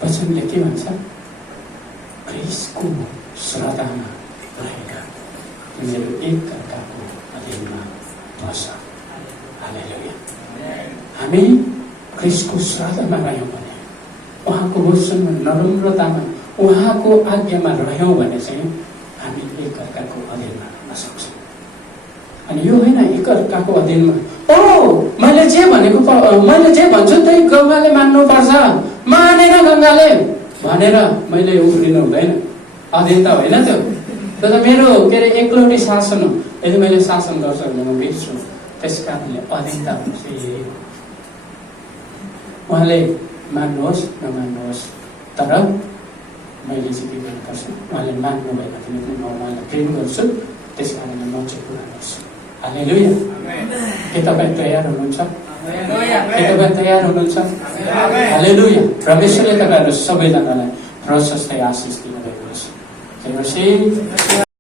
वचनले के भन्छ? ख्रिस्टको श्रद्धामा रहेका तिमीहरू एकअर्काको अधीनमा बस। हालेलुया। हामी ख्रिस्टको श्रद्धामा रह्यौँ भने, उहाँको वचनमा नम्रतामा उहाँको आज्ञामा रह्यौँ भने चाहिँ हामी एकअर्काको अधीनमा हुन सक्छौँ। अनि यो होइन एकअर्काको अधीनमा मैले जे भन्छु त्यही गङ्गाले मान्नुपर्छ, मानेन गङ्गाले भनेर मैले उफ्रिनु हुँदैन। अधीनता होइन त्यो त मेरो के अरे एकलौटी शासन हो। यदि मैले शासन गर्छु भने म बिर्छु। त्यस कारणले अधीनता हुन्छ यही हो। उहाँले मान्नुहोस् नमान्नुहोस्, तर मैले चाहिँ के गर्नुपर्छ, उहाँले मान्नु भएन भने पनि म उहाँलाई प्रेम गर्छु। त्यस कारणले म चाहिँ पुरा गर्छु। हालेलुया। के तपाईँ तयार हुनुहुन्छ? के तपाईँ तयार हुनुहुन्छ? हालेलुया। परमेश्वरले तपाईँहरू सबैजनालाई प्रशस्तै आशिष दिनुभएको छ।